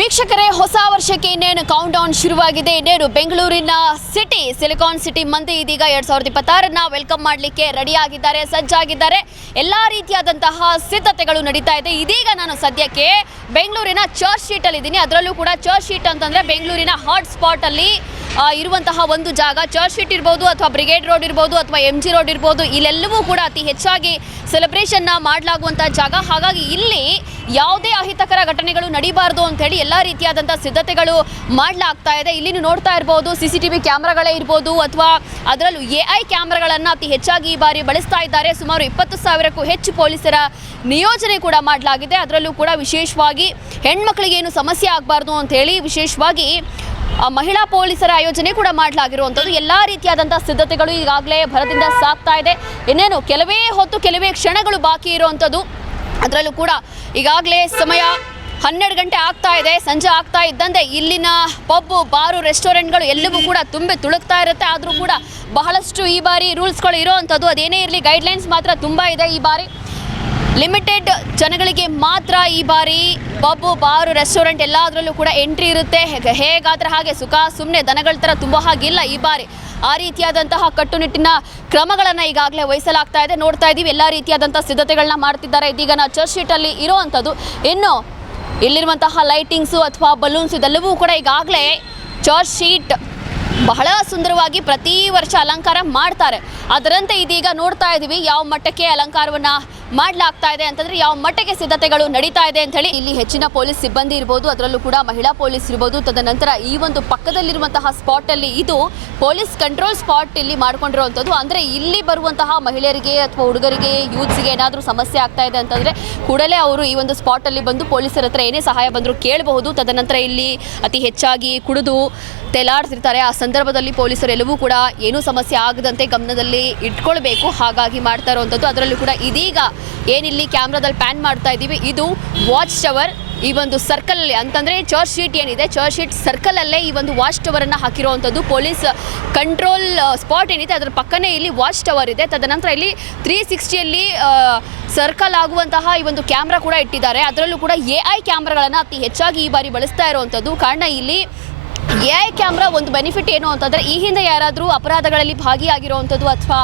ವೀಕ್ಷಕರೇ, ಹೊಸ ವರ್ಷಕ್ಕೆ ಇನ್ನೇನು ಕೌಂಟ್ ಡೌನ್ ಶುರುವಾಗಿದೆ. ಇನ್ನೇನು ಬೆಂಗಳೂರಿನ ಸಿಟಿ, ಸಿಲಿಕಾನ್ ಸಿಟಿ ಮಂದಿ ಇದೀಗ 2026 ವೆಲ್ಕಮ್ ಮಾಡಲಿಕ್ಕೆ ರೆಡಿ ಆಗಿದ್ದಾರೆ, ಸಜ್ಜಾಗಿದ್ದಾರೆ. ಎಲ್ಲ ರೀತಿಯಾದಂತಹ ಸಿದ್ಧತೆಗಳು ನಡೀತಾ ಇದೆ. ಇದೀಗ ನಾನು ಸದ್ಯಕ್ಕೆ ಬೆಂಗಳೂರಿನ ಚರ್ಚ್ ಸ್ಟ್ರೀಟ್ ಅಲ್ಲಿ ಇದ್ದೀನಿ. ಅದರಲ್ಲೂ ಕೂಡ ಚರ್ಚ್ ಸ್ಟ್ರೀಟ್ ಅಂತಂದ್ರೆ ಬೆಂಗಳೂರಿನ ಹಾಟ್ ಸ್ಪಾಟ್ ಅಲ್ಲಿ ಇರುವಂತಹ ಒಂದು ಜಾಗ. ಚರ್ಚ್ ಸ್ಟ್ರೀಟ್ ಇರ್ಬೋದು, ಅಥವಾ ಬ್ರಿಗೇಡ್ ರೋಡ್ ಇರ್ಬೋದು, ಅಥವಾ MG ರೋಡ್ ಇರ್ಬೋದು, ಇಲ್ಲೆಲ್ಲವೂ ಕೂಡ ಅತಿ ಹೆಚ್ಚಾಗಿ ಸೆಲೆಬ್ರೇಷನ್ನ ಮಾಡಲಾಗುವಂತಹ ಜಾಗ. ಹಾಗಾಗಿ ಇಲ್ಲಿ ಯಾವುದೇ ಅಹಿತಕರ ಘಟನೆಗಳು ನಡೀಬಾರ್ದು ಅಂತ ಹೇಳಿ ಎಲ್ಲ ರೀತಿಯಾದಂಥ ಸಿದ್ಧತೆಗಳು ಮಾಡಲಾಗ್ತಾ ಇದೆ. ಇಲ್ಲಿ ನೀವು ನೋಡ್ತಾ ಇರ್ಬೋದು, CCTV ಕ್ಯಾಮ್ರಾಗಳೇ ಇರ್ಬೋದು, ಅಥವಾ ಅದರಲ್ಲೂ AI ಕ್ಯಾಮ್ರಾಗಳನ್ನು ಅತಿ ಹೆಚ್ಚಾಗಿ ಈ ಬಾರಿ ಬಳಸ್ತಾ ಇದ್ದಾರೆ. ಸುಮಾರು 20,000ಕ್ಕೂ ಹೆಚ್ಚು ಪೊಲೀಸರ ನಿಯೋಜನೆ ಕೂಡ ಮಾಡಲಾಗಿದೆ. ಅದರಲ್ಲೂ ಕೂಡ ವಿಶೇಷವಾಗಿ ಹೆಣ್ಮಕ್ಳಿಗೆ ಏನು ಸಮಸ್ಯೆ ಆಗಬಾರ್ದು ಅಂತ ಹೇಳಿ ವಿಶೇಷವಾಗಿ ಮಹಿಳಾ ಪೊಲೀಸರ ಆಯೋಜನೆ ಕೂಡ ಮಾಡಲಾಗಿರುವಂಥದ್ದು. ಎಲ್ಲ ರೀತಿಯಾದಂಥ ಸಿದ್ಧತೆಗಳು ಈಗಾಗಲೇ ಭರದಿಂದ ಸಾಗ್ತಾ ಇದೆ. ಇನ್ನೇನು ಕೆಲವೇ ಹೊತ್ತು, ಕೆಲವೇ ಕ್ಷಣಗಳು ಬಾಕಿ ಇರುವಂಥದ್ದು. ಅದರಲ್ಲೂ ಕೂಡ ಈಗಾಗಲೇ ಸಮಯ 12 ಗಂಟೆ ಆಗ್ತಾ ಇದೆ. ಸಂಜೆ ಆಗ್ತಾ ಇದ್ದಂತೆ ಇಲ್ಲಿನ ಪಬ್, ಬಾರು, ರೆಸ್ಟೋರೆಂಟ್ಗಳು ಎಲ್ಲವೂ ಕೂಡ ತುಂಬಿ ತುಳುಕ್ತಾ ಇರುತ್ತೆ. ಆದರೂ ಕೂಡ ಬಹಳಷ್ಟು ಈ ಬಾರಿ ರೂಲ್ಸ್ಗಳು ಇರೋವಂಥದ್ದು. ಅದೇನೇ ಇರಲಿ, ಗೈಡ್ಲೈನ್ಸ್ ಮಾತ್ರ ತುಂಬ ಇದೆ. ಈ ಬಾರಿ ಲಿಮಿಟೆಡ್ ಜನಗಳಿಗೆ ಮಾತ್ರ ಈ ಬಾರಿ ಪಬ್, ಬಾರು, ರೆಸ್ಟೋರೆಂಟ್ ಎಲ್ಲದರಲ್ಲೂ ಕೂಡ ಎಂಟ್ರಿ ಇರುತ್ತೆ. ಹೇಗಾದ್ರೆ ಹಾಗೆ ಸುಖ ಸುಮ್ಮನೆ ದನಗಳ ಥರ ತುಂಬ ಹಾಗಿಲ್ಲ ಈ ಬಾರಿ. ಆ ರೀತಿಯಾದಂತಹ ಕಟ್ಟುನಿಟ್ಟಿನ ಕ್ರಮಗಳನ್ನು ಈಗಾಗಲೇ ವಹಿಸಲಾಗ್ತಾ ಇದೆ. ನೋಡ್ತಾ ಇದ್ದೀವಿ, ಎಲ್ಲ ರೀತಿಯಾದಂಥ ಸಿದ್ಧತೆಗಳನ್ನ ಮಾಡ್ತಿದ್ದಾರೆ. ಇದೀಗ ನಾವು ಚರ್ಚ್ ಸ್ಟ್ರೀಟಲ್ಲಿ ಇರುವಂಥದ್ದು. ಇನ್ನು ಇಲ್ಲಿರುವಂತಹ ಲೈಟಿಂಗ್ಸು ಅಥವಾ ಬಲೂನ್ಸ್ ಇದೆಲ್ಲವೂ ಕೂಡ ಈಗಾಗಲೇ ಚರ್ಚ್ ಸ್ಟ್ರೀಟ್ ಬಹಳ ಸುಂದರವಾಗಿ ಪ್ರತಿ ವರ್ಷ ಅಲಂಕಾರ ಮಾಡ್ತಾರೆ. ಅದರಂತೆ ಇದೀಗ ನೋಡ್ತಾ ಇದ್ದೀವಿ ಯಾವ ಮಟ್ಟಕ್ಕೆ ಅಲಂಕಾರವನ್ನು ಮಾಡಲಾಗ್ತಾ ಇದೆ ಅಂತಂದರೆ, ಯಾವ ಮಟ್ಟಕ್ಕೆ ಸಿದ್ಧತೆಗಳು ನಡೀತಾ ಇದೆ ಅಂತ ಹೇಳಿ. ಇಲ್ಲಿ ಹೆಚ್ಚಿನ ಪೊಲೀಸ್ ಸಿಬ್ಬಂದಿ ಇರ್ಬೋದು, ಅದರಲ್ಲೂ ಕೂಡ ಮಹಿಳಾ ಪೊಲೀಸ್ ಇರ್ಬೋದು. ತದನಂತರ ಈ ಒಂದು ಪಕ್ಕದಲ್ಲಿರುವಂತಹ ಸ್ಪಾಟಲ್ಲಿ ಇದು ಪೊಲೀಸ್ ಕಂಟ್ರೋಲ್ ಸ್ಪಾಟ್ ಇಲ್ಲಿ ಮಾಡ್ಕೊಂಡಿರುವಂಥದ್ದು. ಅಂದರೆ ಇಲ್ಲಿ ಬರುವಂತಹ ಮಹಿಳೆಯರಿಗೆ ಅಥವಾ ಹುಡುಗರಿಗೆ, ಯೂತ್ಸ್ಗೆ ಏನಾದರೂ ಸಮಸ್ಯೆ ಆಗ್ತಾ ಇದೆ ಅಂತಂದರೆ ಕೂಡಲೇ ಅವರು ಈ ಒಂದು ಸ್ಪಾಟಲ್ಲಿ ಬಂದು ಪೊಲೀಸರ ಹತ್ರ ಏನೇ ಸಹಾಯ ಬಂದರೂ ಕೇಳಬಹುದು. ತದನಂತರ ಇಲ್ಲಿ ಅತಿ ಹೆಚ್ಚಾಗಿ ಕುಡಿದು ತೇಲಾಡ್ತಿರ್ತಾರೆ. ಆ ಸಂದರ್ಭದಲ್ಲಿ ಪೊಲೀಸರು ಎಲ್ಲವೂ ಕೂಡ ಏನೂ ಸಮಸ್ಯೆ ಆಗದಂತೆ ಗಮನದಲ್ಲಿ ಇಟ್ಕೊಳ್ಬೇಕು. ಹಾಗಾಗಿ ಮಾಡ್ತಾ ಇರುವಂಥದ್ದು. ಅದರಲ್ಲೂ ಕೂಡ ಇದೀಗ ಏನಿಲ್ಲಿ ಕ್ಯಾಮ್ರಾದಲ್ಲಿ ಪ್ಯಾನ್ ಮಾಡ್ತಾ ಇದ್ದೀವಿ, ಇದು ವಾಚ್ ಟವರ್. ಈ ಒಂದು ಸರ್ಕಲಲ್ಲಿ ಅಂತಂದರೆ ಚರ್ಚ್ ಸ್ಟ್ರೀಟ್ ಏನಿದೆ, ಚರ್ಚ್ ಸ್ಟ್ರೀಟ್ ಸರ್ಕಲಲ್ಲೇ ಈ ಒಂದು ವಾಚ್ ಟವರನ್ನು ಹಾಕಿರುವಂಥದ್ದು. ಪೊಲೀಸ್ ಕಂಟ್ರೋಲ್ ಸ್ಪಾಟ್ ಏನಿದೆ ಅದರ ಪಕ್ಕನೇ ಇಲ್ಲಿ ವಾಚ್ ಟವರ್ ಇದೆ. ತದನಂತರ ಇಲ್ಲಿ 360ಯಲ್ಲಿ ಸರ್ಕಲ್ ಆಗುವಂತಹ ಈ ಒಂದು ಕ್ಯಾಮ್ರಾ ಕೂಡ ಇಟ್ಟಿದ್ದಾರೆ. ಅದರಲ್ಲೂ ಕೂಡ AI ಕ್ಯಾಮ್ರಾಗಳನ್ನು ಅತಿ ಹೆಚ್ಚಾಗಿ ಈ ಬಾರಿ ಬಳಸ್ತಾ ಇರುವಂಥದ್ದು. ಕಾರಣ ಇಲ್ಲಿ AI ಕ್ಯಾಮ್ರಾ ಒಂದು ಬೆನಿಫಿಟ್ ಏನು ಅಂತಂದರೆ, ಈ ಹಿಂದೆ ಯಾರಾದರೂ ಅಪರಾಧಗಳಲ್ಲಿ ಭಾಗಿಯಾಗಿರುವಂಥದ್ದು ಅಥವಾ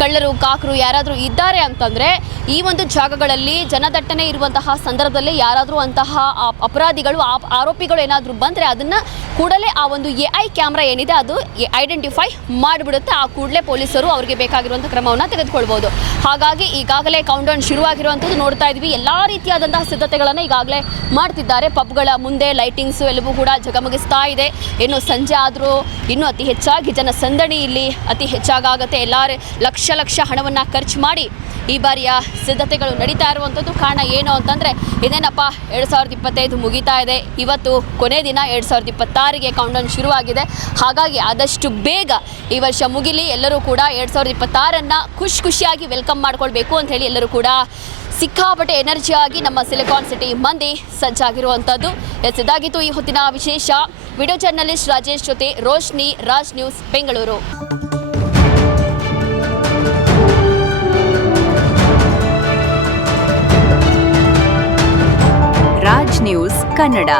ಕಳ್ಳರು, ಕಾಕರು ಯಾರಾದರೂ ಇದ್ದಾರೆ ಅಂತಂದರೆ ಈ ಒಂದು ಜಾಗಗಳಲ್ಲಿ ಜನದಟ್ಟಣೆ ಇರುವಂತಹ ಸಂದರ್ಭದಲ್ಲಿ ಯಾರಾದರೂ ಅಂತಹ ಅಪರಾಧಿಗಳು, ಆರೋಪಿಗಳು ಏನಾದರೂ ಬಂದರೆ ಅದನ್ನು ಕೂಡಲೇ ಆ ಒಂದು AI ಕ್ಯಾಮ್ರಾ ಏನಿದೆ ಅದು ಐಡೆಂಟಿಫೈ ಮಾಡಿಬಿಡುತ್ತೆ. ಆ ಕೂಡಲೇ ಪೊಲೀಸರು ಅವರಿಗೆ ಬೇಕಾಗಿರುವಂಥ ಕ್ರಮವನ್ನು ತೆಗೆದುಕೊಳ್ಬೋದು. ಹಾಗಾಗಿ ಈಗಾಗಲೇ ಕೌಂಟ್ ಡೌನ್ ಶುರುವಾಗಿರುವಂಥದ್ದು ನೋಡ್ತಾ ಇದ್ವಿ. ಎಲ್ಲ ರೀತಿಯಾದಂತಹ ಸಿದ್ಧತೆಗಳನ್ನು ಈಗಾಗಲೇ ಮಾಡ್ತಿದ್ದಾರೆ. ಪಬ್ಗಳ ಮುಂದೆ ಲೈಟಿಂಗ್ಸು ಎಲ್ಲವೂ ಕೂಡ ಜಗಮಗಿಸ್ತಾ ಇದೆ. ಇನ್ನು ಸಂಜೆ ಆದರೂ ಇನ್ನೂ ಅತಿ ಹೆಚ್ಚಾಗಿ ಜನಸಂದಣಿ ಇಲ್ಲಿ ಅತಿ ಹೆಚ್ಚಾಗುತ್ತೆ. ಎಲ್ಲರೂ ಲಕ್ಷ ಹಣವನ್ನು ಖರ್ಚು ಮಾಡಿ ಈ ಬಾರಿಯ ಸಿದ್ಧತೆಗಳು ನಡೀತಾ ಇರುವಂಥದ್ದು. ಕಾರಣ ಏನು ಅಂತಂದರೆ, ಇದೇನಪ್ಪ 2025 ಮುಗಿತಾ ಇದೆ. ಇವತ್ತು ಕೊನೆ ದಿನ, 2026ಗೆ ಕೌಂಟ್ ಡೌನ್ ಶುರುವಾಗಿದೆ. ಹಾಗಾಗಿ ಆದಷ್ಟು ಬೇಗ ಈ ವರ್ಷ ಮುಗಿಲಿ. ಎಲ್ಲರೂ ಕೂಡ 2026 ಖುಷಿಯಾಗಿ ವೆಲ್ಕಮ್ ಮಾಡ್ಕೊಳ್ಬೇಕು ಅಂತ ಹೇಳಿ ಎಲ್ಲರೂ ಕೂಡ ಸಿಕ್ಕಾಪಟ್ಟೆ ಎನರ್ಜಿಯಾಗಿ ನಮ್ಮ ಸಿಲಿಕಾನ್ ಸಿಟಿ ಮಂದಿ ಸಜ್ಜಾಗಿರುವಂಥದ್ದು. ಇದಾಗಿತ್ತು ಈ ಹೊತ್ತಿನ ವಿಶೇಷ. ವಿಡಿಯೋ ಜರ್ನಲಿಸ್ಟ್ ರಾಜೇಶ್ ಜೊತೆ ರೋಶ್ನಿ, ರಾಜ್ ನ್ಯೂಸ್, ಬೆಂಗಳೂರು. ರಾಜ್ ನ್ಯೂಸ್ ಕನ್ನಡ.